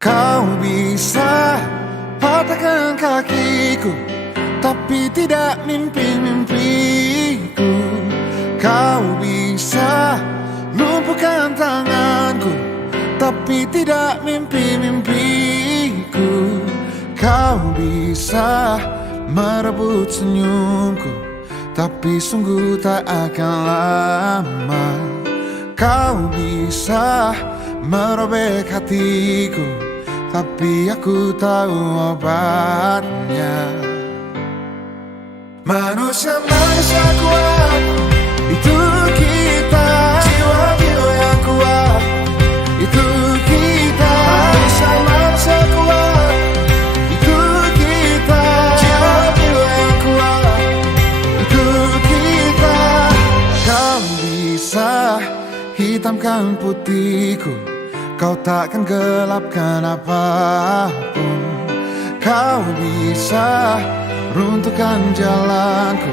Kau bisa patahkan kakiku, tapi tidak mimpi-mimpiku. Kau bisa lumpuhkan tanganku, tapi tidak mimpi-mimpiku. Kau bisa merebut senyumku, tapi sungguh tak akan lama. Kau bisa merobek hatiku, tapi aku tahu obatnya. Manusia-manusia kuat, itu kita. Jiwa-jiwa yang kuat, itu kita. Manusia-manusia kuat, itu kita. Jiwa-jiwa yang kuat, itu kita. Kau bisa hitamkan putihku, kau takkan gelapkan apapun. Kau bisa runtuhkan jalanku,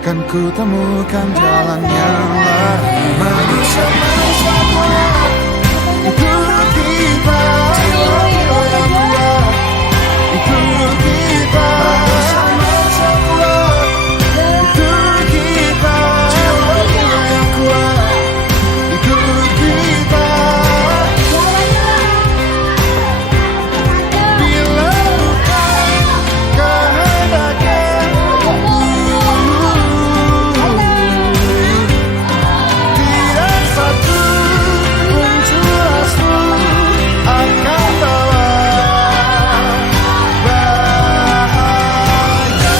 kan ku temukan jalan yang lain. Manusia-manusia kuat, itu kita. Jiwa-jiwa yang kuat, itu kita. Manusia-manusia kuat, itu kita. Jiwa-jiwa yang kuat, itu kita. Bila luka kehendakanmu, tidak satu pun jelasmu akan bawa bahagia.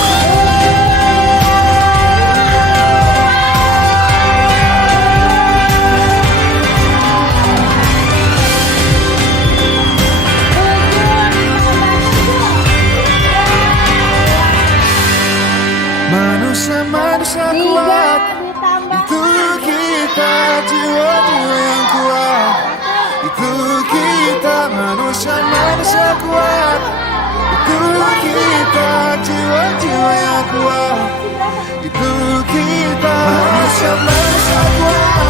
Manusia-manusia kuat, itu kita. Jiwa-jiwa yang kuat, itu kita. Manusia-manusia kuat, itu kita. Jiwa-jiwa yang kuat, itu kita. Manusia-manusia kuat,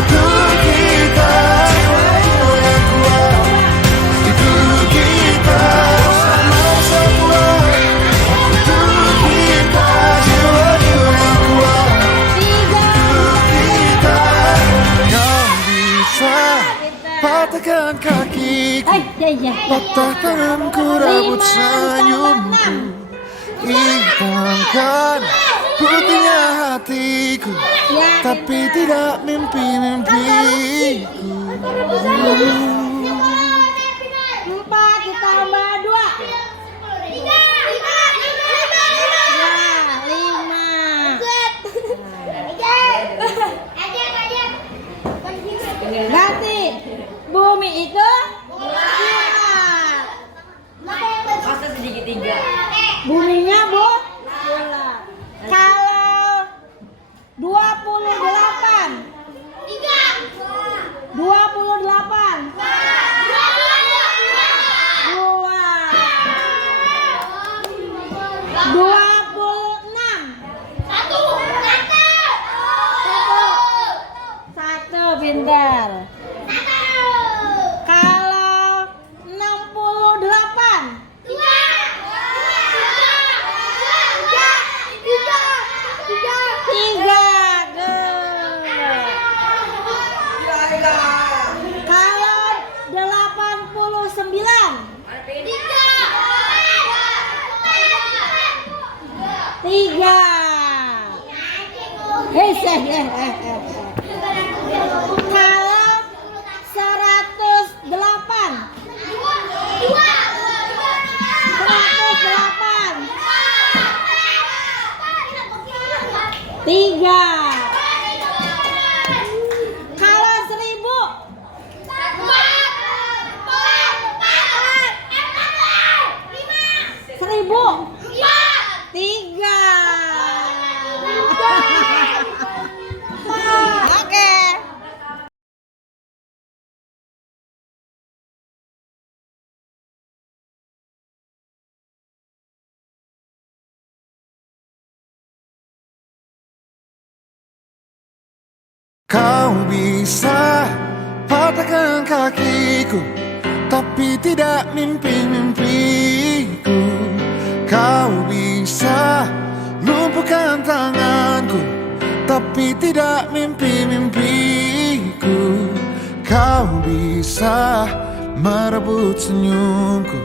itu kita. Jiwa-jiwa yang kuat, itu kita. Manusia-manusia kuat, itu kita. Jiwa-jiwa yang kuat, itu kita. Kau bisa patahkan kakiku, patah tanganku, rabut senyumku, hitamkan putihnya hatiku, tapi tidak mimpi-mimpiku. 4 ditambah 2. Ganti. Bumi itu bulat. Masa segitiga? Buminya bulat. Kalau 28 Satu pintar. Kalau 68 3. Kalau 89 3. Kalau 108 3. Kalau 1000 3. Oke. Kau bisa patahkan kakiku, tapi tidak mimpi-mimpiku. Kau bisa lumpuhkan tanganku, tapi tidak mimpi-mimpiku. Kau bisa merebut senyumku,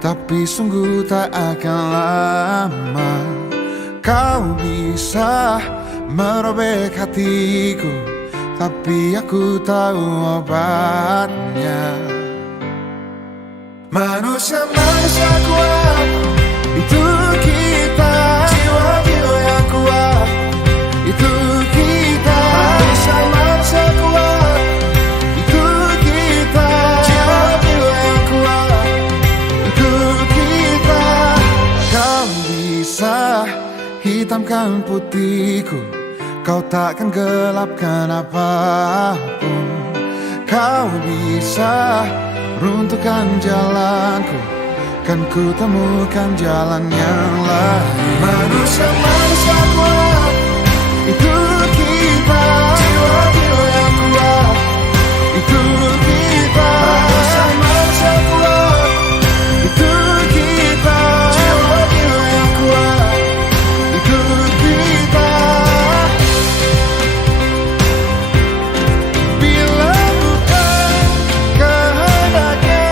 tapi sungguh tak akan lama. Kau bisa merobek hatiku, tapi aku tahu obatnya. Manusia-manusia kuat, itu kita. Jiwa-jiwa yang kuat, itu kita. Manusia-manusia kuat, itu kita. Jiwa-jiwa yang kuat, itu kita. Kau bisa hitamkan putihku, kau takkan gelapkan apapun. Kau bisa runtuhkan jalanku, kan ku temukan jalan yang lain. Manusia-manusia kuat, itu kita. Jiwa-jiwa yang kuat, itu kita. Manusia-manusia kuat, itu kita. Jiwa-jiwa yang kuat, itu kita. Bila bukan kehendaknya,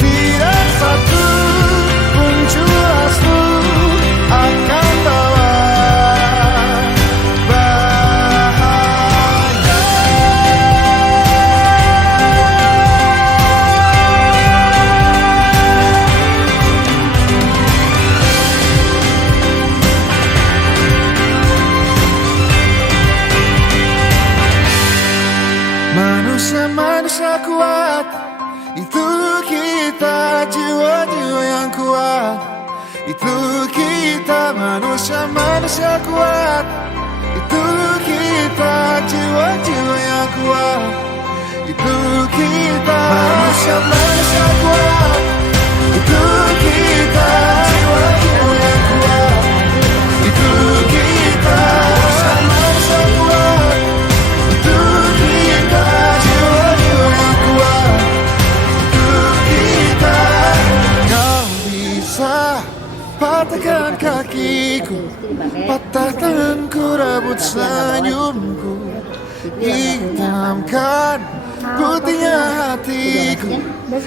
tidak satu pun jelasmu akan bawa bahaya. Manusia-manusia kuat, itu kita. Jiwa-jiwa yang kuat, itu kita. Manusia-manusia kuat, itu kita. Jiwa-jiwa yang kuat, itu kita. Manusia-manusia kuat, itu kita. Jiwa-jiwa yang kuat, itu kita. Manusia-manusia kuat, itu kita. Jiwa-jiwa yang kuat, itu kita. Kau bisa patahkan kakiku, patah tanganku, rebut senyumku, hitamkan putihnya hatiku,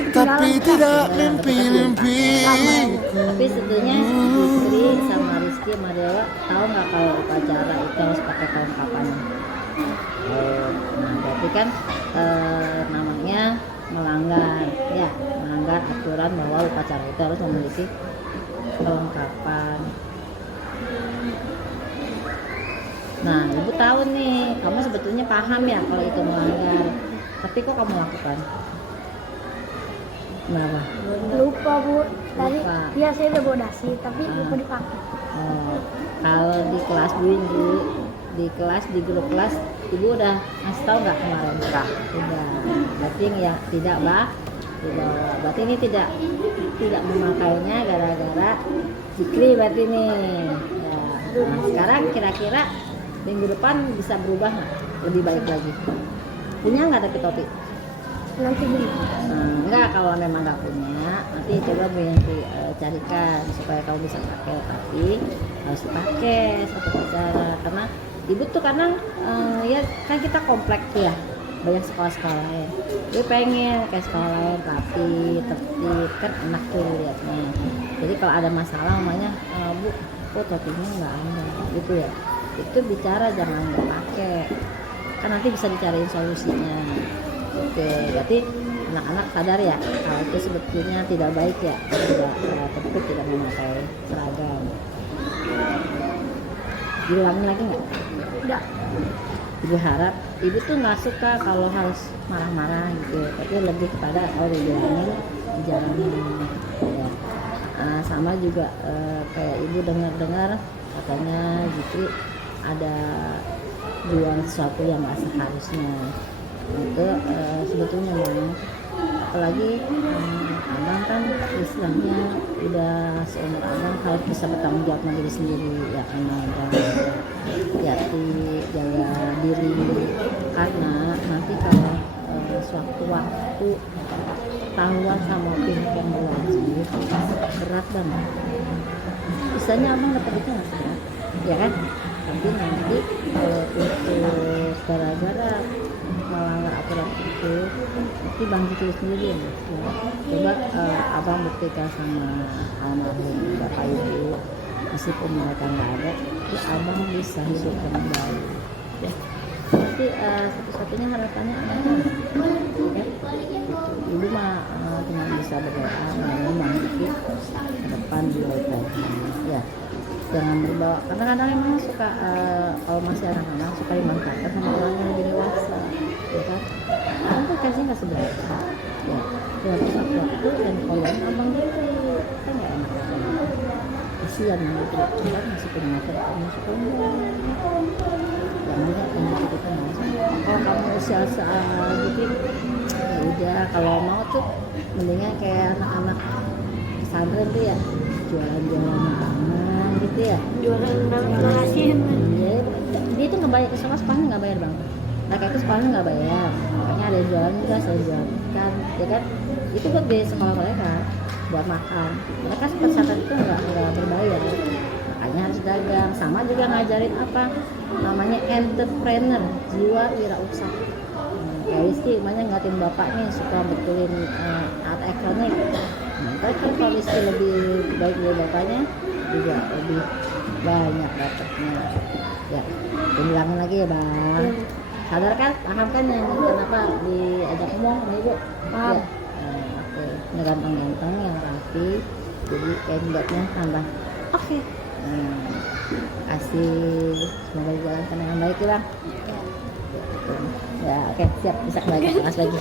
tapi tidak mimpi-mimpiku. Tapi sebetulnya Putri sama Rizky sama Dewa tahu nggak kalau upacara itu harus pakai kelengkapan? Nah berarti kan namanya melanggar aturan bahwa upacara itu harus memiliki kelengkapan. Nah ibu tahu nih, kamu sebetulnya paham ya kalau itu melanggar, tapi kok kamu lakukan? Kenapa? Lupa bu. Tadi Lupa. iya saya udah bawa dasi, tapi lupa dipakai. Oh, kalau di kelas dulu, di grup kelas ibu udah ngasih tahu nggak kemarin? Udah. Berarti ya tidak dibawa. Berarti ini tidak memakainya gara-gara Zikri berarti nih. Ya. Nah, sekarang kira-kira minggu depan bisa berubah nggak? Lebih baik lagi. Punya nggak tapi topi? Nanti beli. Enggak, kalau memang nggak punya, nanti coba Bu Yanti carikan supaya kamu bisa pakai, tapi harus dipakai satu upacara. Karena ibu tuh kadang ya kan kita kompleks tuh ya, banyak sekolah-sekolah lain. Dia pengen kayak sekolah lain rapi, tertib, kan enak tuh lihatnya. Jadi kalau ada masalah namanya Bu, kok topinya nggak ada, gitu ya. Itu bicara jangan nggak pakai, kan nanti bisa dicariin solusinya. Oke, berarti anak-anak sadar ya kalau itu sebetulnya tidak baik ya, tidak tertib, tidak memakai seragam. Diulangi lagi nggak? Udah. Ibu harap ibu tuh nggak suka kalau harus marah-marah gitu, tapi lebih kepada kalau dibilangin dijalanin ya. Sama juga kayak ibu dengar katanya Zikri ada jual sesuatu yang nggak seharusnya. Itu sebetulnya Bang, apalagi abang kan istilahnya udah seumur abang harus bisa bertanggung jawab sama diri sendiri ya, karena jaga hati, jaga diri karena nanti kalau sewaktu-waktu ketahuan sama pihak yang berwajib berat banget. Misalnya abang dapat itu nggak berat, ya kan? Tapi nanti untuk gara-gara melanggar aturan itu, nanti bang itu sendiri ya. Coba abang buktikan sama almarhum bapak ibu, meskipun mereka nggak ada, tapi abang bisa hidup kembali. Ya. Nanti satu-satunya harapannya apa? Ya. Ibu mah cuma bisa berdoa, memang dikit ke depan di ya. Jangan berbawa, kadang-kadang emang suka kalau masih anak-anak suka dimanfaatkan sama orang yang lebih dewasa, ya kan? Abang tuh kasih nggak seberapa, ya. Waktu dan kalau abang gitu kan nggak enak. Kasihan gitu, kan masih punya masuk umur. Jangan nggak kita masuk. Kalau kamu usia gitu, ya udah. Kalau mau tuh mendingan kayak anak-anak pesantren tuh ya, jualan-jualan makanan gitu ya, Jualan nasi. ya, dia itu nggak bayar ke sekolah, sekolahnya nggak bayar bang. Mereka itu sekolahnya nggak bayar, makanya ada yang jualan juga, saya jual ikan, ya kan? Itu buat biaya sekolah mereka, buat makan. Mereka pesantren itu nggak berbayar, makanya harus dagang. Sama juga ngajarin apa namanya entrepreneur, jiwa wirausaha. Kayak Rizky, makanya ngeliatin bapaknya suka betulin alat elektronik. Nah, kan kalau Rizky lebih baik dari bapaknya, juga lebih banyak dapatnya. Ya, bilangin lagi ya bang. Sadar kan, paham kan yang kenapa diajak ngomong nih bu? Paham. Ya. Oke, ini ganteng-ganteng yang rapi, jadi kainnya tambah. Oke. Kasih, semoga dijalankan dengan baik ya bang. Ya, oke, siap, bisa lagi, kelas lagi.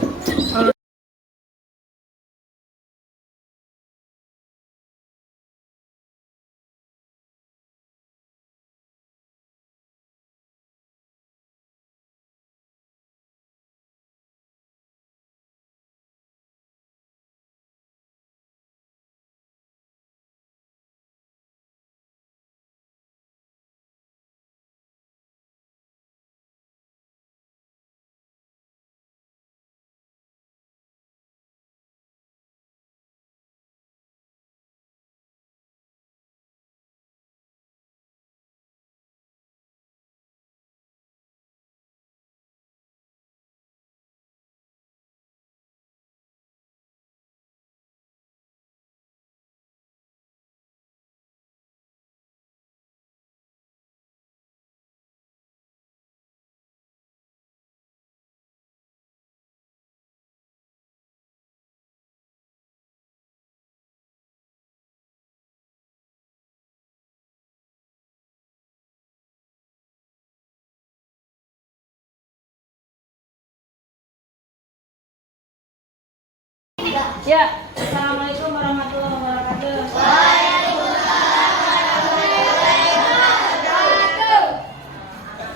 Ya, assalamualaikum warahmatullahi wabarakatuh.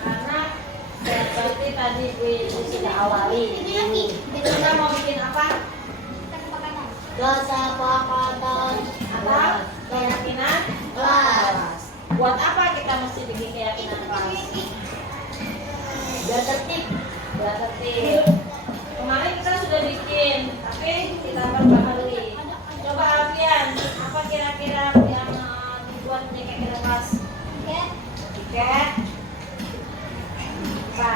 Anak-anak, seperti tadi Bu sudah awali. Kita mau bikin apa? Kesepakatan Apa? Keyakinan kelas. Buat apa kita mesti bikin keyakinan kelas? Biar tertib. Biar tertib. Kemarin kita sudah bikin, tapi kita perbaharui. Coba Alfian, apa kira-kira yang dibuat keyakinan kelas? Tiket. Apa?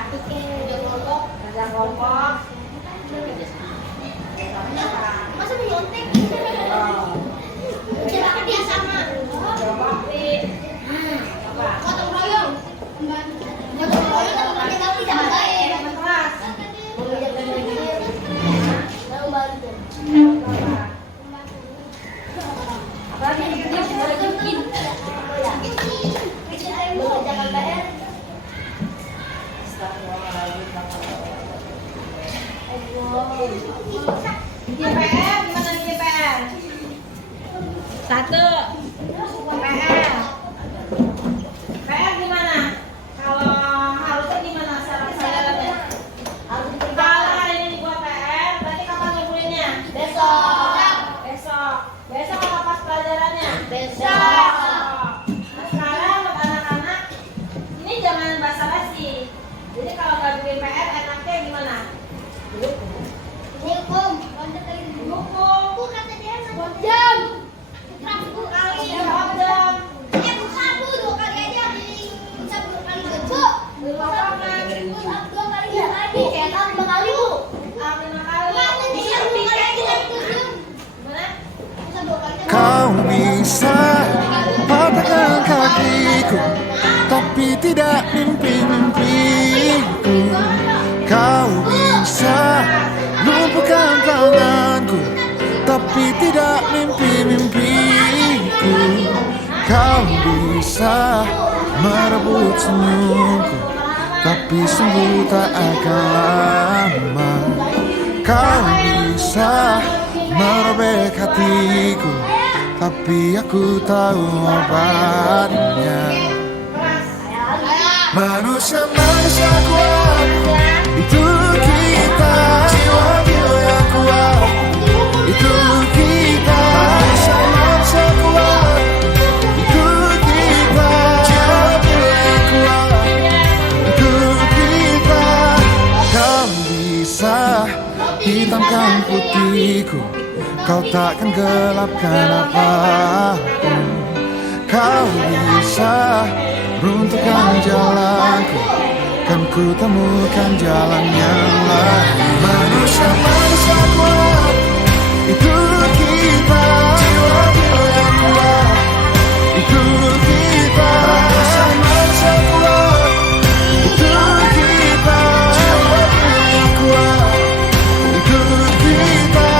Kerja kelompok. Masa menyontek? Oh. Cara kerja sama. Coba Coba. Gotong royong. Gotong royong kalau kerja sama tidak baik. Teman kelas. Membantu. Apa lagi yang kita boleh bikin? Mengerjakan PR. Bikin PR, gimana bikin PR? Satu, PR. PR gimana? Kalau harusnya gimana cara kesadarannya? Kalau hari ini dibuat PR, berarti kapan ngumpulinnya? Besok. Besok. Besok apa pas pelajarannya? Besok. Nah, sekarang buat anak-anak, ini jangan basa-basi. Jadi kalau nggak bikin PR, enak bisa patahkan kakiku, tapi tidak mimpi-mimpiku. Kau bisa lumpuhkan tanganku, tapi tidak mimpi-mimpiku. Kau bisa merebut senyumku, tapi sungguh tak akan lama. Kau bisa merobek hatiku, tapi aku tahu obatnya. Manusia-manusia kuat, itu kita. Jiwa-jiwa yang kuat, itu kita. Manusia-manusia kuat, itu kita. Jiwa-jiwa yang kuat, itu kita. Kau bisa hitamkan putihku, kau takkan gelapkan apapun. Kau bisa runtuhkan jalanku, kan ku temukan jalan yang lain. Manusia-manusia kuat, itu kita. Jiwa-jiwa yang kuat, itu kita. Manusia-manusia kuat, itu kita. Jiwa-jiwa yang kuat, itu kita.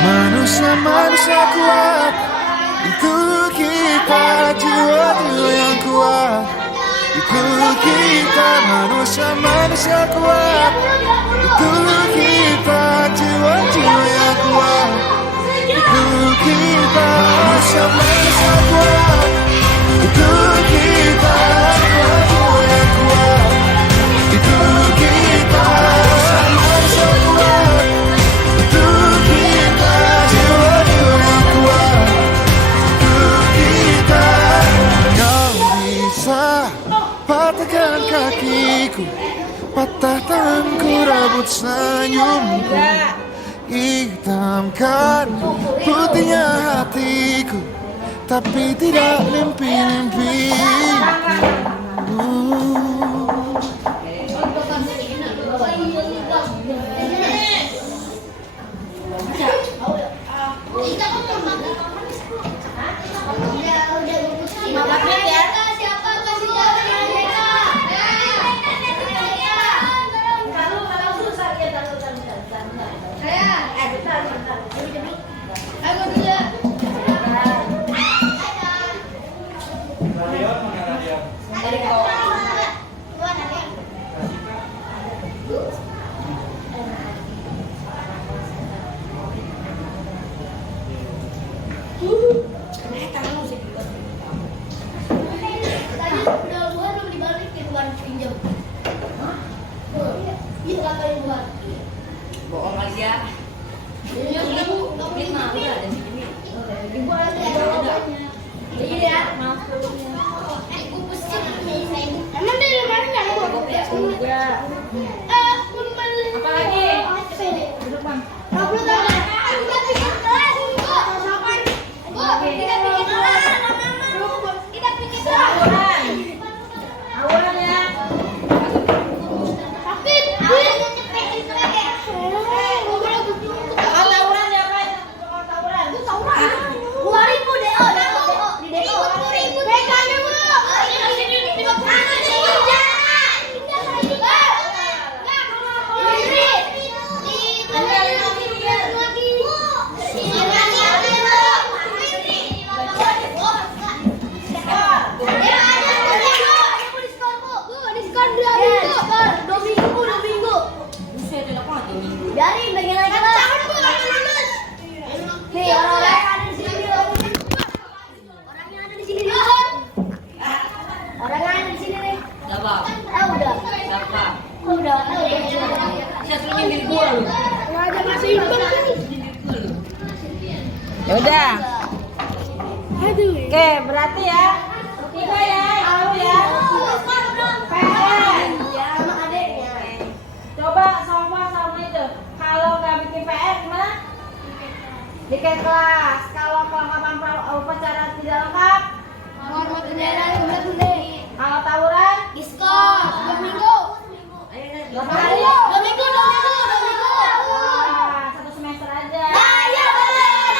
Manusia-manusia kuat, itu kita. Jiwa-jiwa yang kuat, itu kita. Manusia-manusia kuat, itu kita. Jiwa-jiwa yang kuat, itu kita. Manusia-manusia kuat, itu kita. Jiwa-jiwa yang kuat, itu kita. Manusia-manusia kuat, itu kita. Jiwa-jiwa yang kuat, itu kita. Kau bisa patahkan kakiku, patah tanganku, rebut senyumku. Hitamkan putihnya hatiku, tapi tidak mimpi-mimpiku. Bohong lagi ya. Ibu mau ada di sini. Ibu ada. Iya. Aku pusing nih. Emang dari mana kamu? Juga. Apa lagi? Duduk, Bang. Aku tahu. Kita bikin kelas. Kita bikin kelas. Kita bikin kelas. Awalan ya. Tapi cepetin lagi. Tawuran ya, Pak. Tawuran. Itu tawuran. 2000 DO. Di DO. 2000. Bekanya, Bro. Ini di Ya udah. Oke, berarti ya. Tiga ya, tahu ya. PR. Coba sama itu. Kalau nggak bikin PR gimana? Bikin kelas. Kalau kelengkapan upacara tidak lengkap. Hormat bendera, bunda-bunda. Kalau tawuran, Diskon. 2 minggu. berapa hari? 2 minggu, 2 minggu. Wah, 1 semester aja. Ah, iya benar.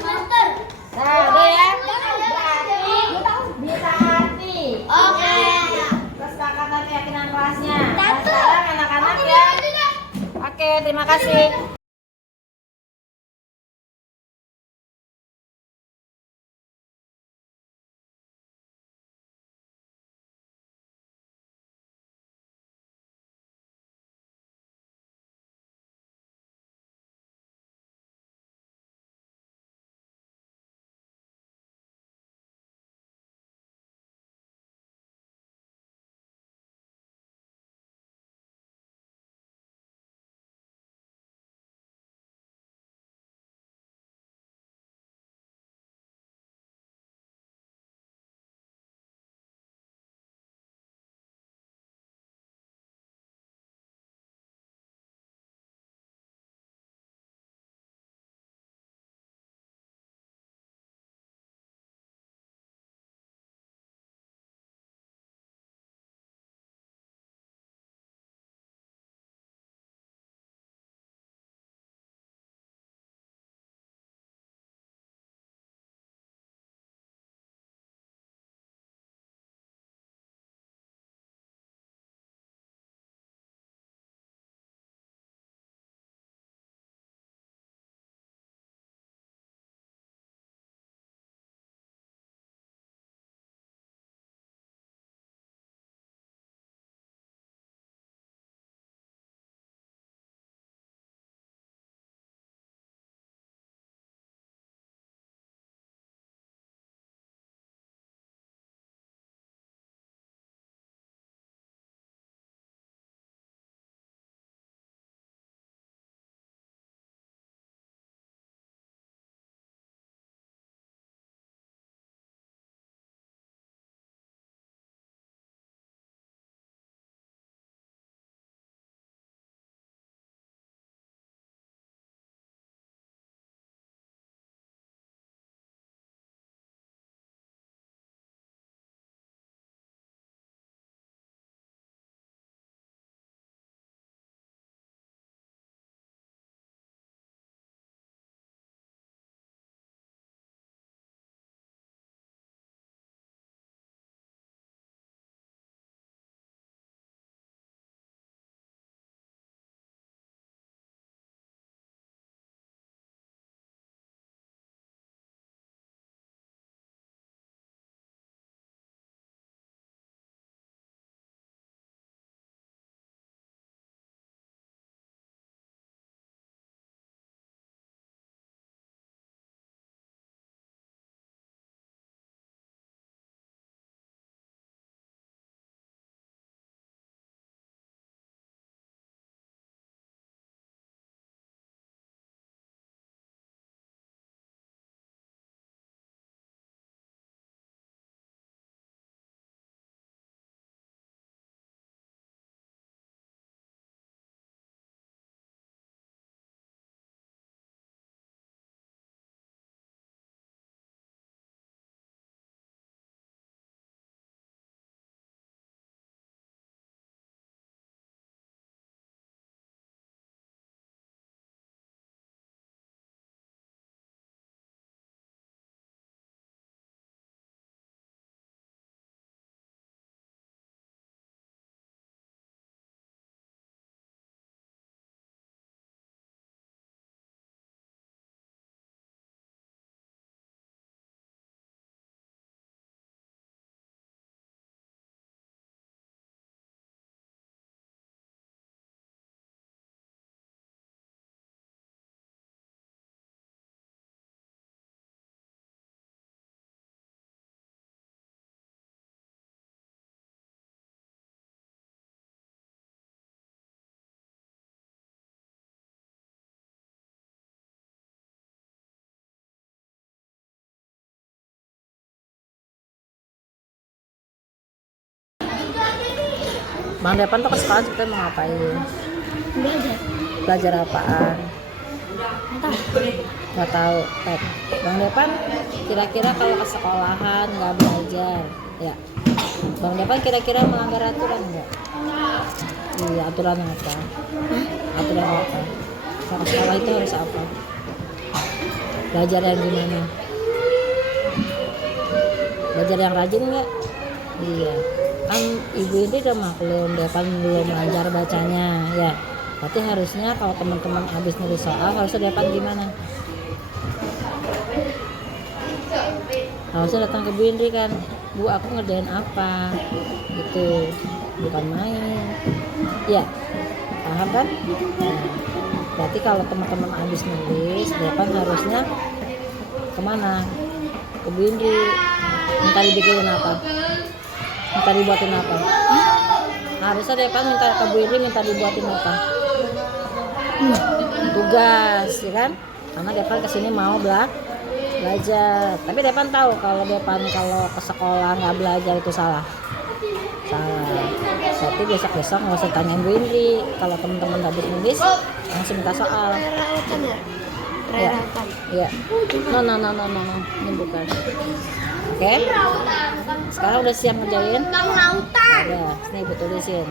Semester. Nah, udah ya. Berarti ditaati. Oke. Kesepakatan keyakinan kelasnya. Dan Satu. sekarang anak-anak ya. Oke, terima kasih. Bang Depan tuh ke sekolah sebetulnya mau ngapain? Belajar. Belajar apaan? Entah. Nggak tahu. Bang Depan kira-kira kalau ke sekolahan nggak belajar, ya. Bang Depan kira-kira melanggar aturan nggak? Iya, aturan apa? Aturan apa? Kalau sekolah itu harus apa? Belajar yang gimana? Belajar yang rajin nggak? Iya. Kan ibu ini udah maklum, Depan belum lancar bacanya, ya. Berarti harusnya kalau teman-teman habis nulis soal, harusnya Depan gimana? Harusnya datang ke Bu Indri kan, Bu aku ngerjain apa, gitu, bukan main, ya, paham kan? Nah, berarti kalau teman-teman habis nulis, Depan harusnya kemana? Ke Bu Indri, minta dibikinin apa? Minta dibuatin apa? Harusnya Depan minta ke Bu Indri, minta dibuatin apa? Tugas, ya kan? Karena Depan kesini mau belajar. Tapi Depan tahu kalau Depan kalau ke sekolah nggak belajar itu salah. Berarti besok nggak usah tanyain Bu Indri. Kalau teman-teman nggak habis nulis, langsung minta soal. Perawatan ya? Ya, Perawatan. ya. No. Ini bukan. Oke. Sekarang udah siap ngerjain? Udah, sini Ibu tulisin.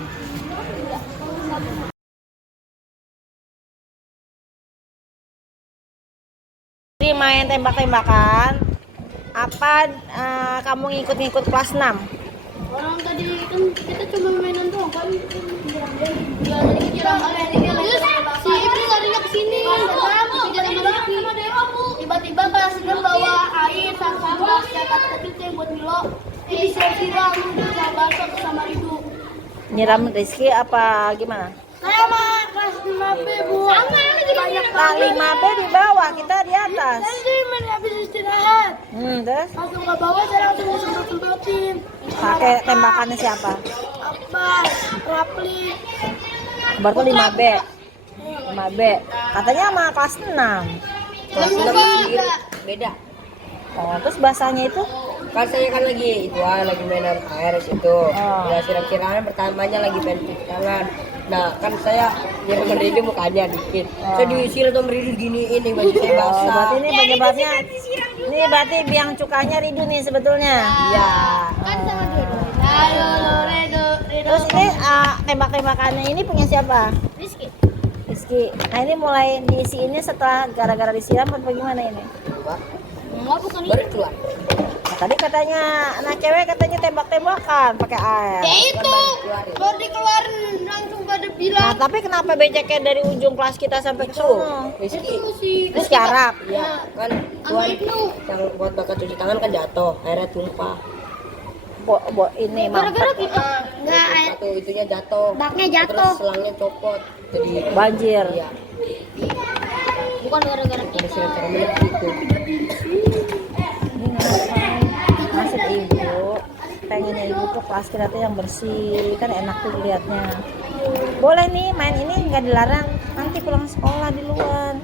Jadi main tembak-tembakan. Apa kamu ngikut-ngikut kelas 6? Orang tadi kan kita cuma mainan doang kan. Si Ibu larinya ke sini. Tiba-tiba kelas 6 bawa air sama gelas kayak kecil buat Milo. Disiram bisa basah sama Ridu. Nyiram Rizky apa gimana? Saya mah kelas 5B, Bu. Sama lagi banyak Nah, 5B di bawah, kita di atas. Nanti main habis istirahat. Terus Langsung ke bawah saya langsung semprotin. pakai tembakannya siapa? Apa? Rapli. Baru 5B. 5B. Katanya sama kelas 6. Kelas 6 beda. Oh, terus bahasanya itu Kan saya kan lagi itu lagi mainan air situ. Ya siram-siraman pertamanya lagi pengen cuci tangan. Nah kan saya nyiram Ridu mukanya dikit. Saya disiram sama Ridu giniin nih baju saya basah. berarti ini penyebabnya. Ini berarti biang cukanya Ridu nih sebetulnya. Iya. Kan sama dia. Ayo Redo. Terus ini tembak-tembakannya ini punya siapa? Rizky. Rizky. Nah ini mulai diisiinnya setelah gara-gara disiram atau gimana ini? Enggak bukan Baru keluar. Nah, tadi katanya anak cewek katanya tembak-tembakan pakai air. Ya itu. Baru dikeluarin langsung pada Nah bilang. tapi kenapa beceknya dari ujung kelas kita sampai ke sono? Rizky. Si Rizky Arab. Iya kan tuan yang buat bakal cuci tangan kan jatuh, airnya tumpah. Ini gara-gara mampet kita enggak Satu itunya jatuh. baknya Terus jatuh. selangnya copot. Jadi banjir. iya. Bukan gara-gara Ada kita. siram-siram gitu. Ini ngapain? Maksud ibu pengennya ibu tuh kelas kita tuh yang bersih, kan enak tuh dilihatnya. Boleh nih main ini nggak dilarang, nanti pulang sekolah di luar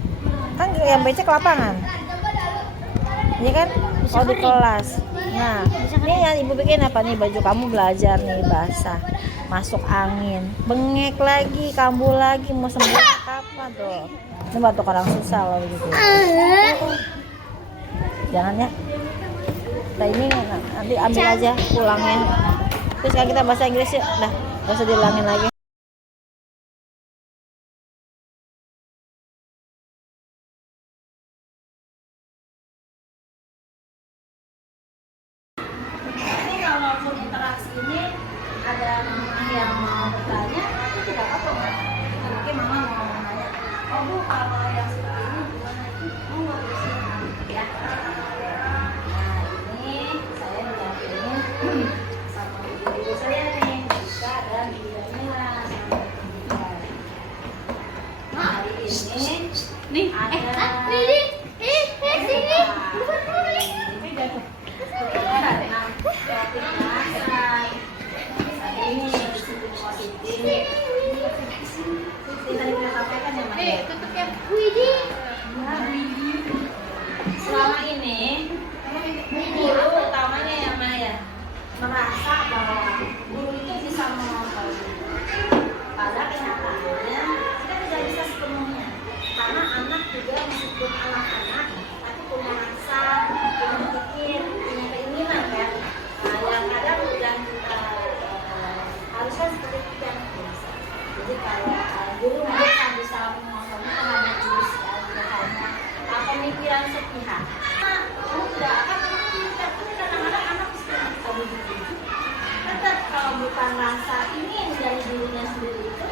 kan yang becek lapangan, iya kan? Kalau di kelas. Nah ini yang ibu bikin apa nih, baju kamu belajar nih basah, masuk angin, bengek lagi, kambuh lagi, mau sembuh kapan tuh? Ini batuk orang susah loh begitu. Jangan ya. Nah ini nanti ambil aja pulangnya. Terus sekarang kita bahasa Inggris yuk. Dah, gak usah diulangin lagi. Ini kalau untuk interaksi ini ada mama yang mau bertanya, itu tidak apa-apa. Mungkin mama mau nanya, oh Bu kalau yang seperti ini gimana? Oh nggak bisa ya. Nah ini saya didampingin sama ibu saya nih, Ika dan Ibu Jamila sama Ika. Hari ini nih ada Sini. ini jatuh. Ini disiplin positif. Ini tadi kita sampaikan ya Mas. Tutup ya. Widih. Selama ini guru utamanya yang Maya merasa bahwa guru itu bisa mengontrol. penelitian bisa. Jadi kalau guru bisa mengontrolnya terhadap diri misalnya pemikiran sepihak. Kamu tidak akan memikirkan, tapi kadang-kadang anak setelah kita begitu tetap kalau bukan rasa ingin dari dirinya sendiri itu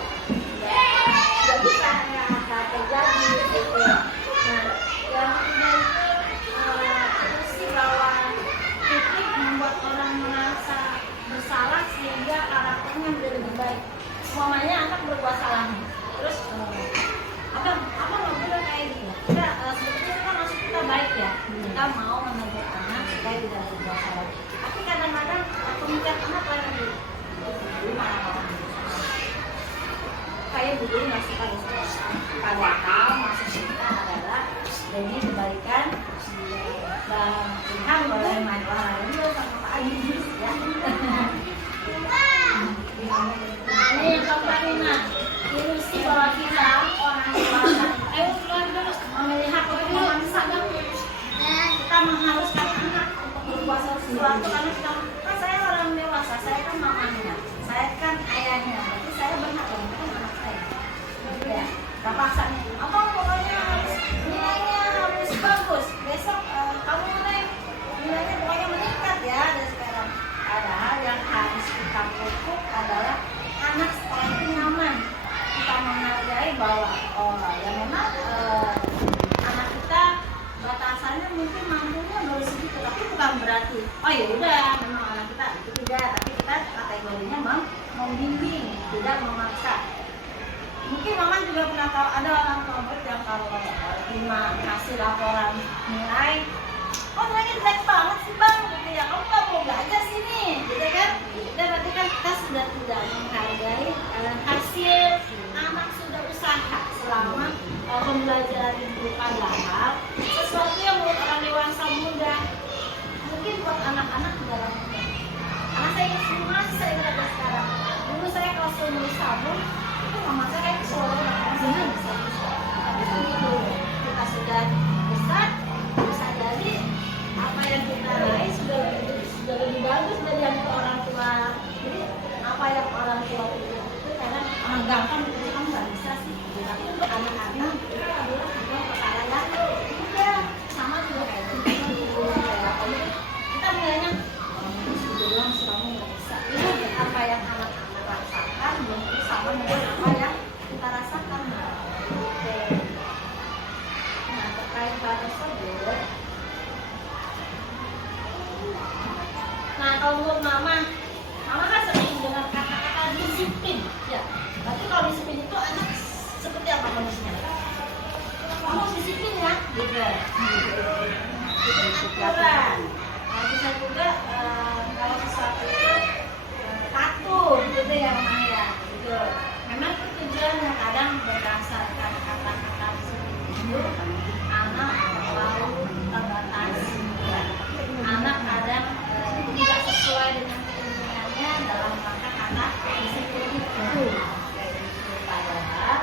nggak bisa yang akan terjadi gitu. Nah, yang itu sih bahwa kritik membuat orang merasa bersalah sehingga karakternya menjadi lebih baik. Umpamanya anak berbuat salah, terus apa nggak boleh kayak gitu. Kita sebetulnya kan maksud kita baik ya, kita mau menegur anak supaya tidak berbuat salah. Tapi kadang-kadang pemikiran anak lain dulu marah-marah. Kayak dulu nggak suka di sekolah. Padahal maksud kita adalah jadi kebaikan dan Tuhan boleh main olahraga juga sama Pak Adi ya. Nah ini yang keempat, ilusi bahwa kita orang dewasa keluar dulu melihat perkembangan sadar kita mengharuskan anak untuk berbuat sesuatu karena kan saya orang dewasa, saya kan mamanya, saya kan ayahnya, berarti saya berhak untuk anak saya. Ya, nggak paksa nih. Apa pokoknya nilainya harus bagus. Besok kamu nilainya pokoknya meningkat ya dari sekarang. Padahal yang harus kita pupuk adalah anak setelah itu nyaman. Kita menghargai bahwa ya memang anak kita batasannya mungkin mampunya baru segitu, tapi bukan berarti ya udah memang anak kita itu tidak, tapi kita kategorinya membimbing, tidak memaksa. Mungkin mama juga pernah tahu ada orang tua yang kalau terima kasih laporan nilai, nilainya jelek banget sih bang, gitu ya, kamu nggak mau belajar sini, gitu kan? Dan berarti kan kita sudah tidak menghargai hasil anak sudah usaha selama pembelajaran itu. Padahal sesuatu yang buat orang dewasa mudah, mungkin buat anak-anak tidak mudah. Karena saya masih saya ingat sekarang. Dulu saya kalau nulis sabun, itu mama saya kayak selalu mengatakan bisa. Tapi begitu kita sudah besar, bisa jadi apa yang kita raih sudah lebih bagus dari yang orang tua. Jadi apa yang orang tua itu karena orang gampang itu kamu nggak bisa sih. Tapi untuk anak-anak itu adalah sebuah perkara yang udah sama juga kayak kita nilainya sudah bilang kamu nggak bisa. Ini apa yang anak-anak rasakan belum sama dengan apa yang kita rasakan. Nah terkait hal tersebut, nah kalau menurut mama kan sering dengar kata-kata disiplin, ya. Berarti kalau disiplin itu anak seperti apa kondisinya? Kamu disiplin ya, gitu. Aturan. Nah, bisa juga kalau sesuatu itu patuh, gitu ya namanya ya. Gitu. Memang itu tujuannya kadang berdasarkan kata-kata itu anak selalu terbatasi. Ya. Anak kadang tidak sesuai dengan keinginannya dalam rangka kata disiplin itu. Padahal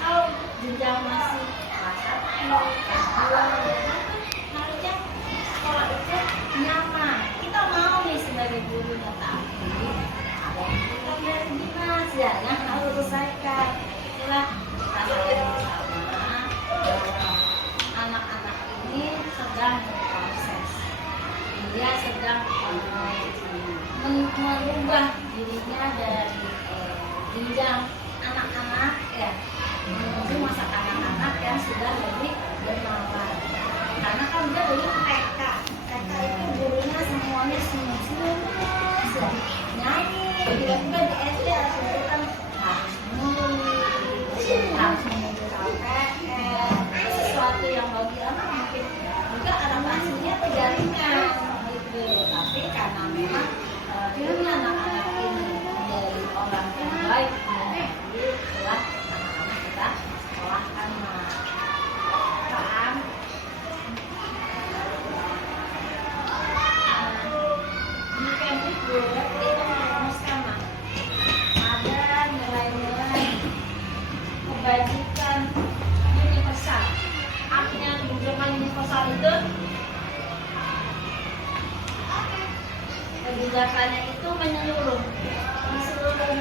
kalau jenjang masih kelas 1, kelas 2, harusnya sekolah itu nyaman. Kita mau nih sebagai gurunya, tapi ada yang kita biar dinas ya yang harus selesaikan. Itulah kita sama bahwa anak-anak ini sedang berproses. Dia sedang merubah dirinya dari jenjang anak-anak ya menuju masa kanak-kanak yang sudah lebih bernalar. Karena kan dia dulu TK itu gurunya semuanya senyum-senyum, nyanyi, tiba-tiba di SD harus memberikan harus menulis, harus menulis KPR, sesuatu yang bagi anak mungkin juga adaptasinya tidak ringan gitu. Tapi karena memang anak-anak ini menjadi orang yang baik, itulah anak-anak kita sekolahkan kan. Di Kemdikbud itu merumuskan ada nilai-nilai kebajikan universal. Artinya kebijakan universal itu kebijakannya itu menyeluruh di seluruh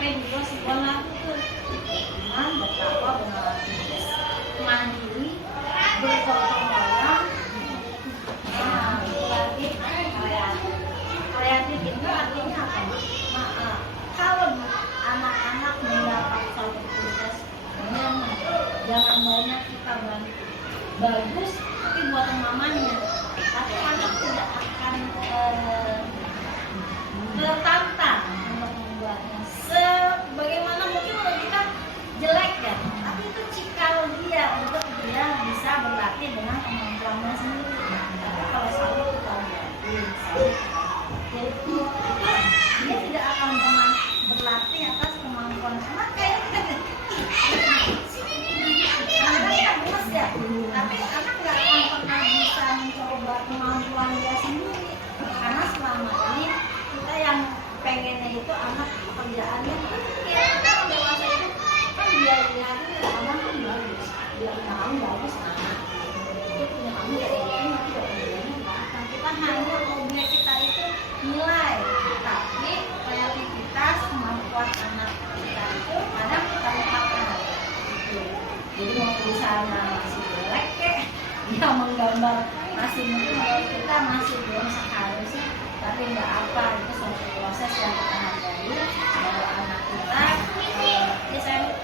sampai juga sekolah itu dengan betapa benar mandiri bergotong royong. Nah, lagi kreatif itu artinya apa? Kalau anak-anak mendapat satu tugas jangan banyak kita bantu bagus tapi buat mamanya, tapi anak tidak akan tertantang untuk membuatnya sebagaimana mungkin kalau kita jelek kan, tapi itu cikal dia untuk dia bisa berlatih dengan kemampuannya sendiri. Tapi kalau selalu kita jadi dia tidak akan pernah berlatih atas kemampuan anak kayak anak kan gemes ya, tapi anak nggak akan pernah bisa mencoba kemampuan dia sendiri karena selama ini kita yang pengennya itu anak pekerjaannya ya kita orang dewasa itu kan dia lihat anak kan bagus, dia punya kamu bagus anak itu punya kamu ya ini tapi kerjanya belakang kita hanya objek kita itu nilai, tapi kreativitas kemampuan anak kita itu kadang kita lupakan gitu. Jadi mau tulisannya masih jelek kek dia menggambar masih mungkin menurut kita masih belum seharusnya, tapi nggak apa, itu suatu proses yang kita hargai bahwa anak kita ya saya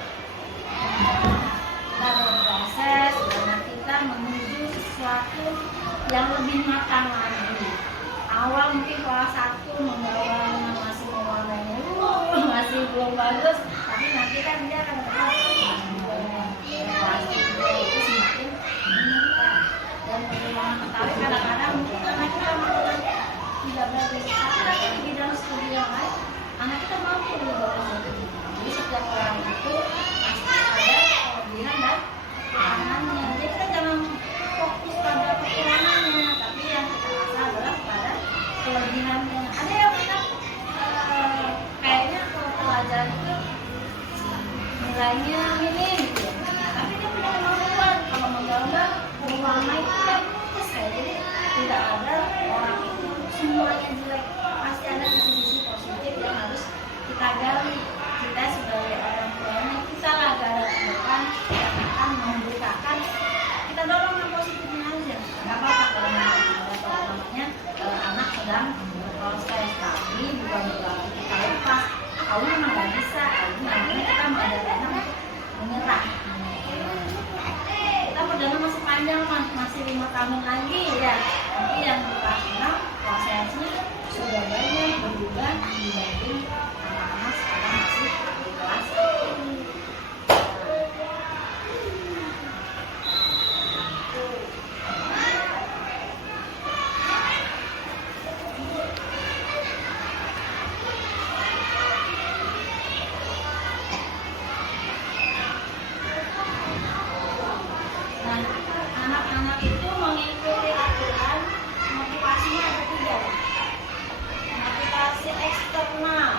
dalam proses anak kita menuju sesuatu yang lebih matang lagi. Awal mungkin kelas 1 menggambarnya masih mewarnai masih belum bagus, tapi nanti kan dia akan kelas 3 itu semakin meningkat. Dan perkembangan ketahui kadang-kadang mungkin anak kita melakukan tidak berarti tapi di bidang studi yang lain anak kita mampu berubah. Jadi setiap orang itu pasti ada kelebihan dan kekurangannya. Jadi kita jangan fokus pada kekurangannya, tapi yang kita asah adalah pada kelebihannya. Ada yang kita kayaknya kalau pelajaran itu nilainya minim gitu, tapi dia punya kemampuan kalau menggambar mewarnai itu dia bagus ya. Jadi tidak ada orang itu semuanya jelek, pasti ada sisi-sisi positif yang harus kita gali. Kita sebagai orang tuanya kita lah garda terdepan yang akan memberitakan, kita dorong yang positifnya aja. Nggak apa-apa kalau namanya anak sedang berproses, tapi bukan berarti kita lepas. Kamu memang nggak bisa, namanya kita mengajarkan anak menyerah. Kita perdana masih panjang masih 5 tahun lagi ya. Tapi yang kelas 6 prosesnya sudah banyak berubah dibanding anak-anak sekarang masih di kelas ini. Anak-anak itu mengikuti aturan, motivasinya ada 3. Motivasi eksternal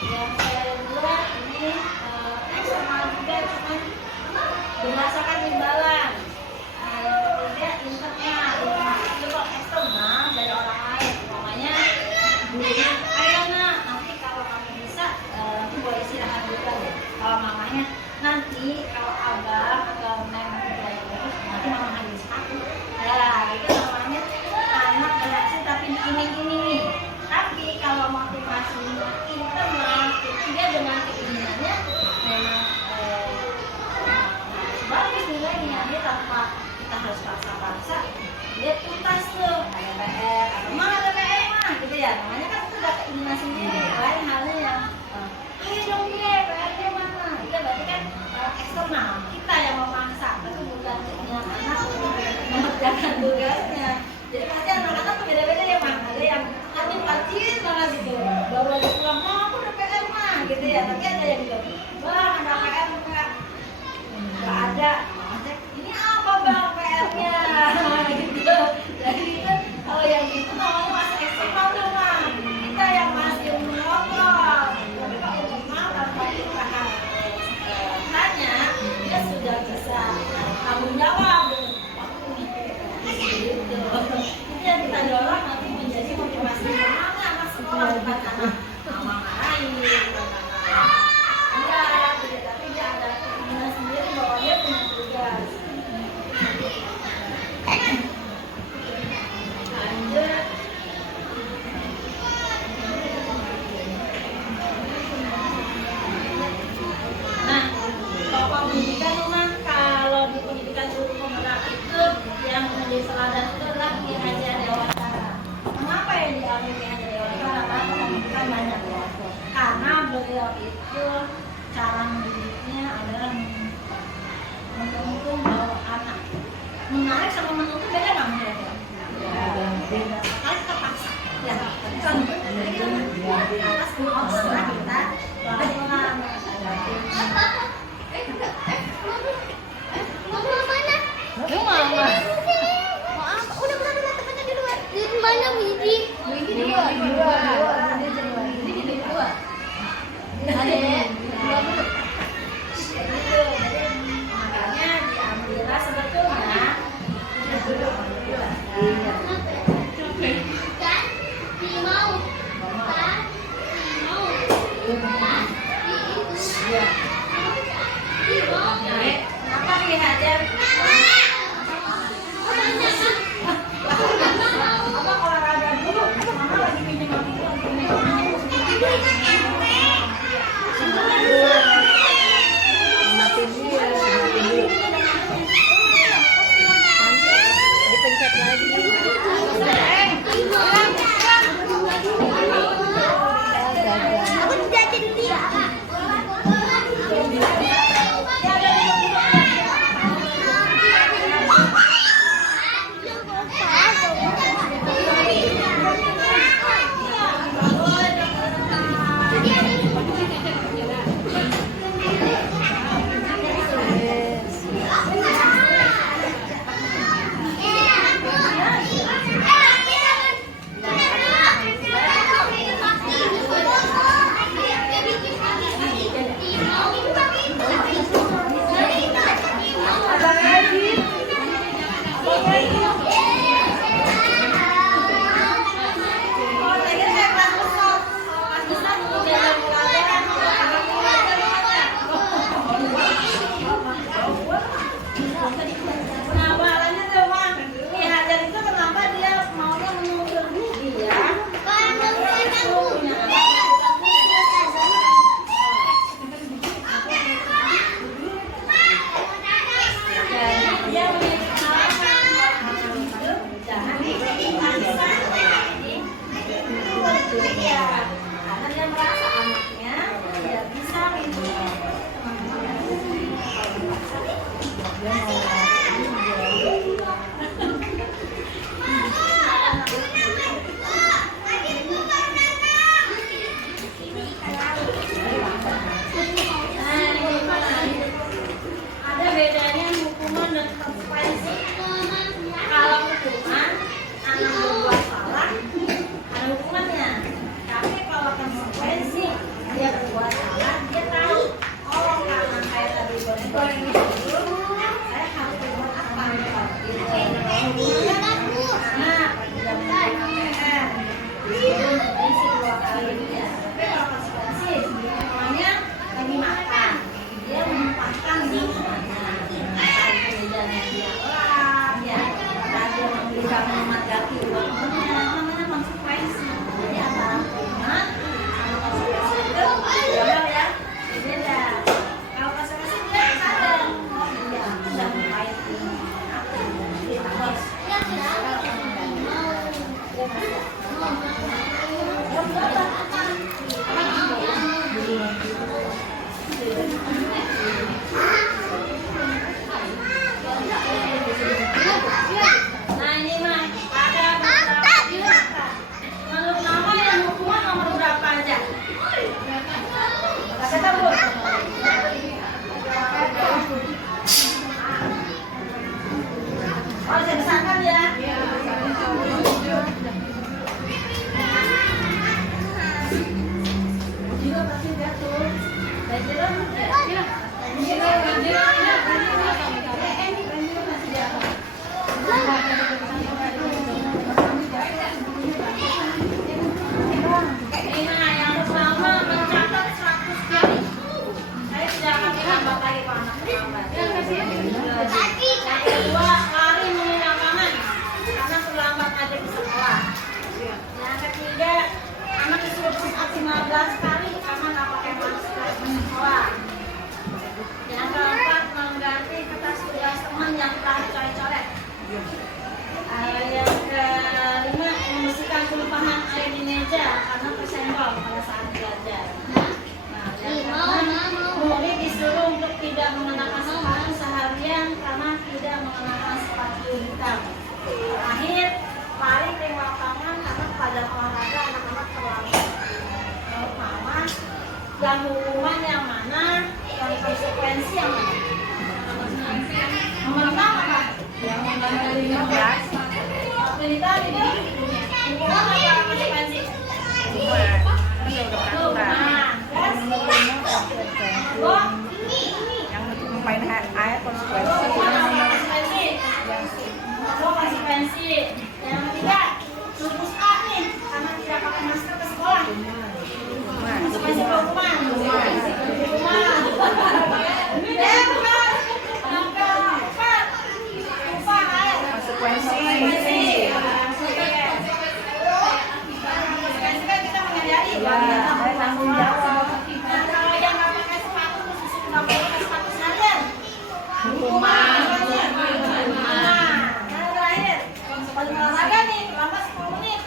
yang saya buat ini eksternal juga, cuma berdasarkan imbalan. Yang ketiga internal. Itu kok eksternal dari orang lain, namanya gurunya ayo nak, nanti kalau kamu bisa nanti boleh istirahat juga deh. Kalau mamanya nanti kalau abang atau neng nanti mama ambil sepatu. Ya itu namanya anak bereaksi tapi diiming-imingi. Tapi kalau motivasinya internal, dia dengan keinginannya memang bagus nilainya, dia tanpa kita harus paksa-paksa dia tuntas tuh ada PR, emang ada PR mah gitu ya, namanya kan itu udah keinginan sendiri. Lain halnya yang ini dong dia PR-nya mana, itu berarti kan eksternal, kita yang memaksa, tapi bukan keinginan anak mengerjakan tugasnya. Jadi pasti anak-anak tuh beda-beda ya Mak, ada yang rajin banget gitu, baru aja pulang, mau aku udah PR mah gitu ya, tapi ada yang bilang, bang ada PR enggak? Nggak ada. Ini apa bang PR-nya? Gitu. Jadi itu kalau yang itu namanya masih eksternal tuh Bang. Kita yang masih mengobrol. Tapi kalau internal tanpa kita tanya, dia sudah bisa tanggung jawab. Gitu. Itu yang kita dorong nanti menjadi motivasi anak sekolah, bukan anak mama marahin, bukan anak Ayo itu cara mendidiknya adalah menuntun bawa anak. Menarik sama menuntun beda nggak menurut ya? Beda. Kan terpaksa. Ya, kan. Jadi kan atas setelah kita pelan. Rumah mana? Udah teman-teman di luar. Di mana Widi? Widi di luar. Makanya diambillah sebetulnya. Kenapa dihajar? Apa olahraga dulu? Mama lagi pinjam dipencet lagi. Aku jajan dia. Nah ini mah ada beberapa binatang. Menurut nama yang hukuman nomor berapa aja? Kata tahu. Oh, saya besarkan ya. Juga pasti jatuh. Saya yang pertama mencatat 100 kali. Saya tidak akan bilang bapak ibu anak terlambat. Yang kedua lari mengenal tangan karena terlambat aja di sekolah. Yang ketiga anak disuruh push up 15 kali karena nggak pakai masker di sekolah. Yang keempat mengganti kertas tugas teman yang telah dicoret-coret. Yang kelima membersihkan tumpahan air di meja karena tersenggol pada saat belajar. Nah, tidak mengenakan sepatu seharian karena tidak mengenakan sepatu hitam. Terakhir, lari ke lapangan karena pada olahraga anak-anak terlambat. Menurut Mama, yang hukuman yang mana, yang konsekuensi yang mana? Nomor 6 apa? Yang 15. Cerita itu hukuman apa konsekuensi? Yang main air konsekuensi. Konsekuensi. Yang ketiga, lulus A nih karena tidak pakai masker ke sekolah. Konsekuensi hukuman. Konsekuensi kan kita menyadari tanggung jawab. Kalau yang nggak pakai sepatu terus nggak pakai sepatu seharian, hukuman. Yang terakhir, paling olahraga nih, terlambat 10 menit.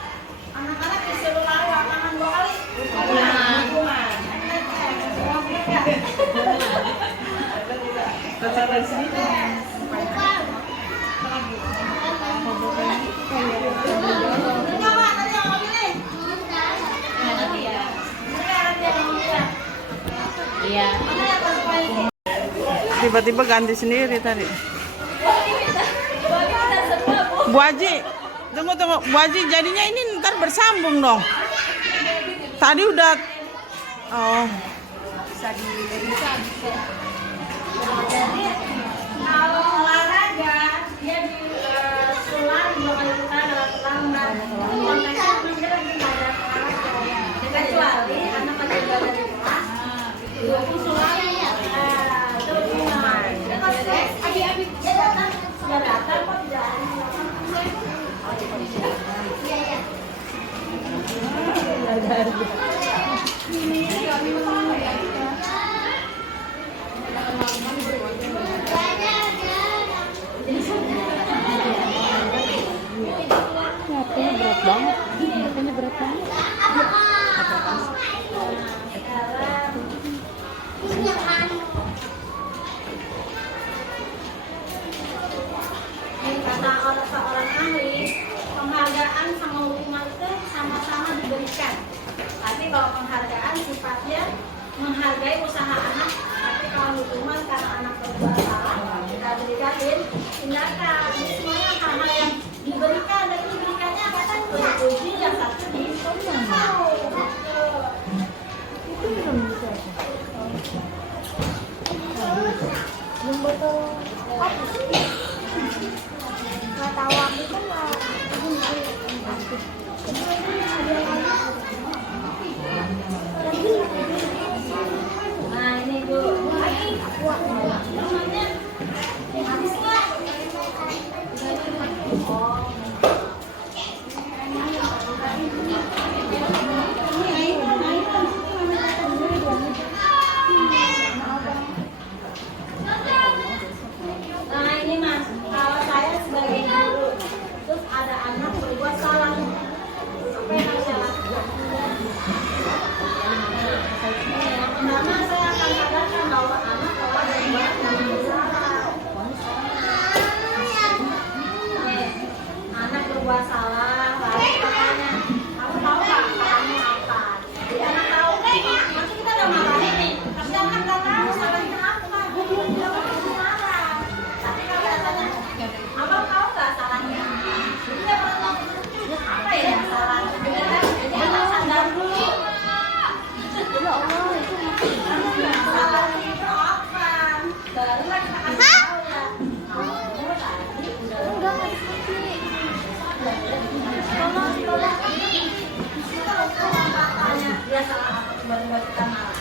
Anak-anak disuruh lari lapangan 2 kali, hukuman. Konsekuensi Iya. tiba-tiba ganti sendiri tadi. Bu Haji, tunggu. Bu Haji, jadinya ini ntar bersambung dong. Tadi udah, oh. Kalau olahraga dia disular 2 kali putaran dalam terlambat. Konteksnya mengira pada olahraga. Kecuali anak pada ibadah di kelas, 20 sular. Itu hukuman. Dan konteks, adik-adik dia datang, sudah datang kok tidak Berat banget. Ini berat banget. Kata seorang ahli, penghargaan sama hukuman itu sama-sama diberikan. Tapi kalau penghargaan sifatnya menghargai usaha anak, tapi kalau hukuman karena anak berbuat salah, kita berikan tindakan. Ini semuanya hal-hal yang diberikan dan diberikannya kata beruji yang satu di Yang botol apa sih? Nggak tahu aku kan nah ini Bu, namanya habis nggak? Nah ini Mas, kalau saya sebagai guru, terus ada anak berbuat salah, apa yang harus saya lakukan? Pertama saya akan sadarkan bahwa anak telah berbuat salah. Anak berbuat salah, lalu katanya, kamu tahu nggak kamu apa? Jadi anak tahu kan, nanti kita udah marahin nih, tapi anak nggak tahu salahnya apa. Dia bilang itu salah. Tapi kalau katanya, abang tahu nggak salahnya apa? Jadi dia pernah tahu apa ya salahnya. Jadi anak sadar dulu. Ya Allah, itu salahnya itu apa? Barulah kita kasih tahu ya. Kamu tadi udah nggak seperti dia salah apa tiba-tiba kita marah.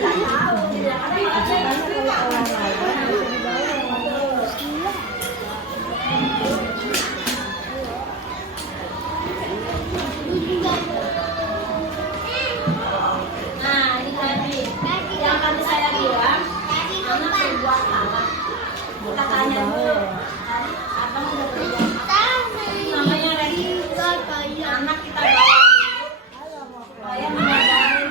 Tahu tidak nah ini tadi yang tadi saya bilang anak berbuat salah. Kita tanya dulu tadi abang udah berbuat apa? Namanya Resi. Anak kita bawa supaya menyadari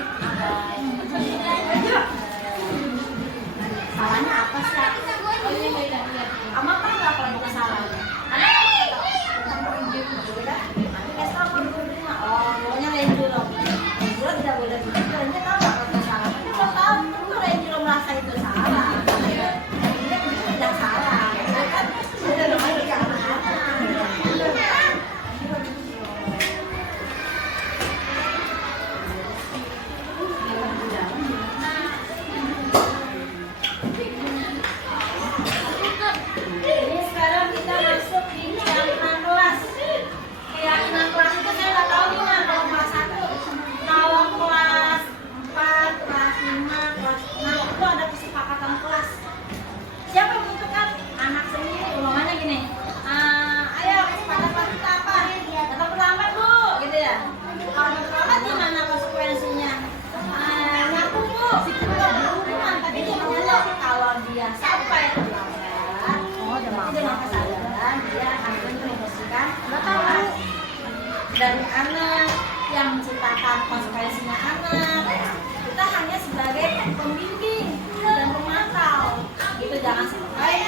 mengajari anak, yang menciptakan konsekuensinya anak. Kita hanya sebagai pembimbing dan pemantau. Gitu, jangan sampai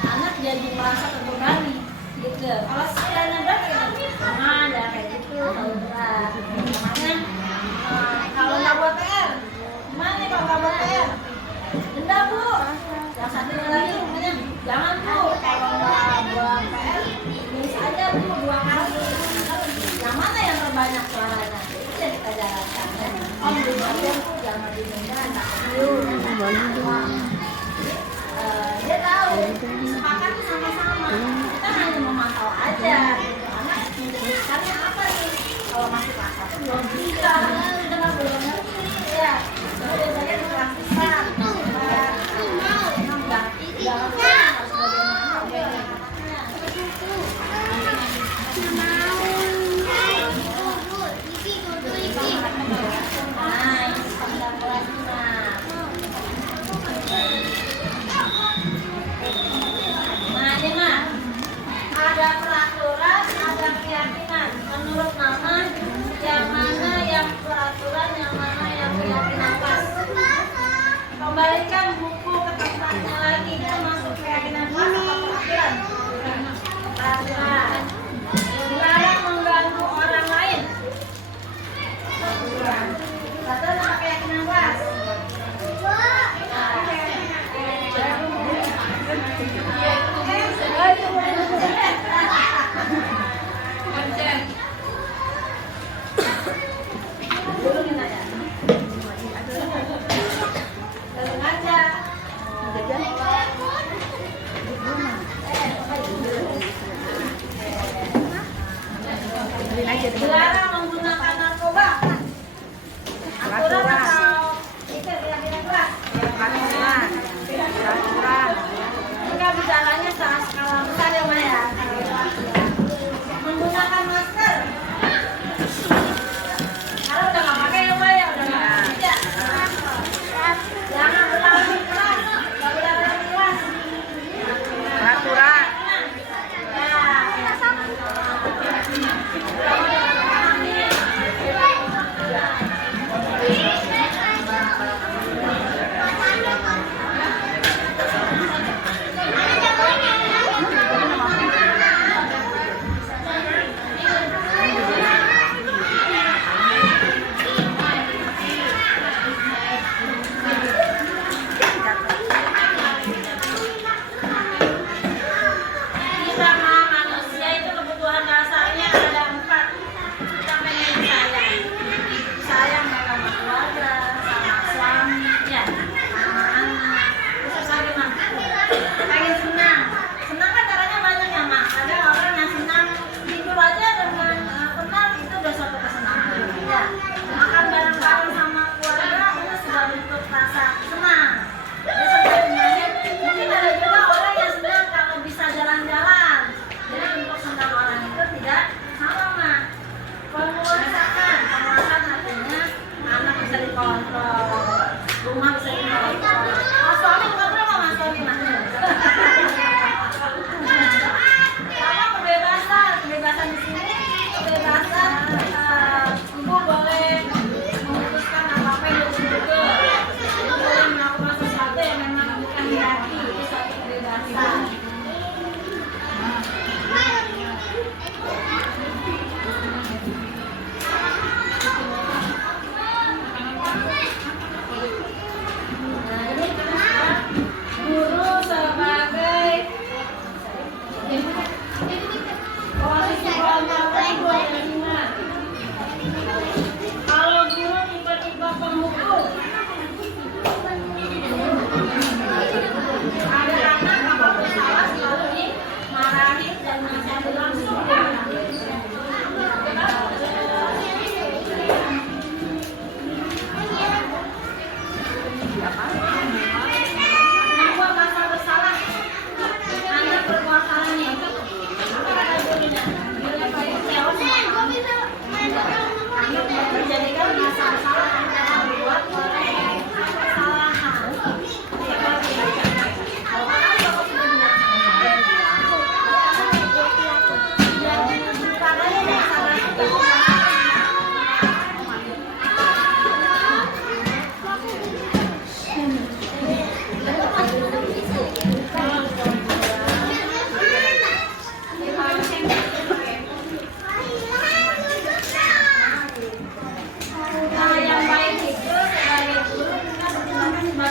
anak jadi merasa terbebani. Gitu. Kalau sekiranya berat, jangan ya kayak gitu. Kalau berat, makanya kalau nggak buat PR, gimana nih kalau nggak buat PR? Denda bu. Yang satunya lagi, makanya jangan bu. Kalau nggak buat PR, tulis aja bu 2 kali. Yang mana yang terbanyak suaranya? Itu yang kita jalankan. Om didenda bu, jangan didenda, tak perlu. Dia tahu, disepakati sama-sama. Kita hanya memantau aja. Anak menjelaskannya apa nih? Kalau masih kelas 1 belum bisa, kita nggak belum ngerti ya. Jadi biasanya dipraktiskan. Jangan harus bagaimana. Nah, ini mah ada peraturan, ada keyakinan. Menurut Mama, yang mana yang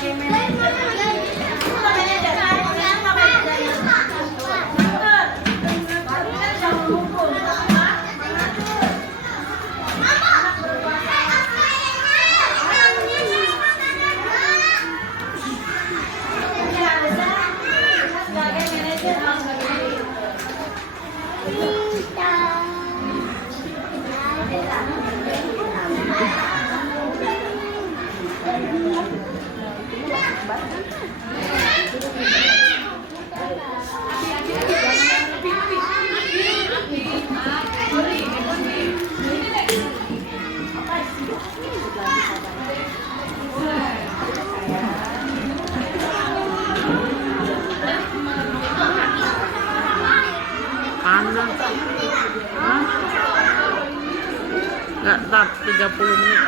sebagai manajer. Bukan manajer, pokoknya nggak boleh jadi. Bener. Tapi kan jangan ngumpul. Anak berkuasa. Ini harusnya sebagai manajer harus begini. Panas. Hah? Nggak, tar 30 menit.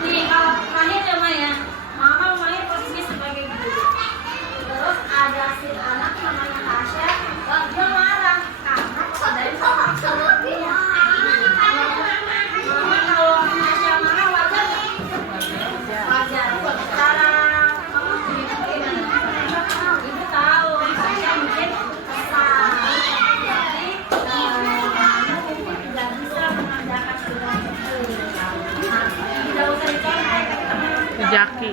Nih, kalau terakhir ya, Maya. Mama Maya posisi sebagai guru. Terus ada si anak namanya Tasya, dia marah karena dari Mama kalau Tasya marah wajar nggak? Wajar. Cara Mama bagaimana? Ibu tahu Tasya mungkin kesal. Jadi Mama tidak bisa mengajarkan surat itu. Nah, tidak usah dicontek. Jaki.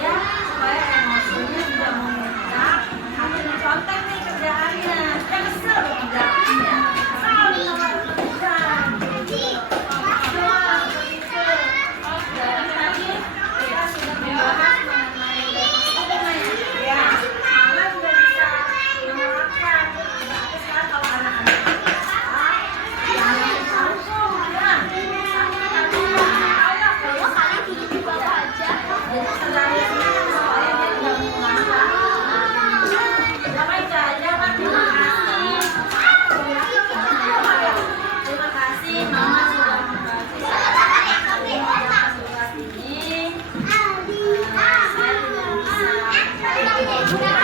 Ya, supaya emosinya tidak memuncak. Nanti dicontek nih kerjaannya. Dia kesel kerjaannya. Kesal sama kerjaan. Dari tadi kita sudah membahas mengenai ya, Mama sudah bisa menerapkan. Tapi sekarang kalau anak-anak jangan langsung ya. Terima kasih Mama sudah membantu saya mengulas ini. Saya tidak bisa.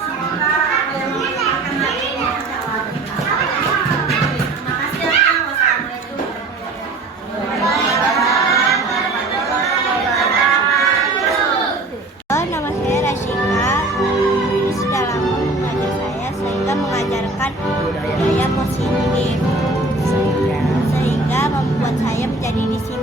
Semoga apa yang dilakukan hari ini terjawab. Terima kasih ya. Wassalamualaikum Nama saya Rashika. Guru sudah lama mengajar saya sehingga mengajarkan budaya positif sehingga membuat saya menjadi disiplin.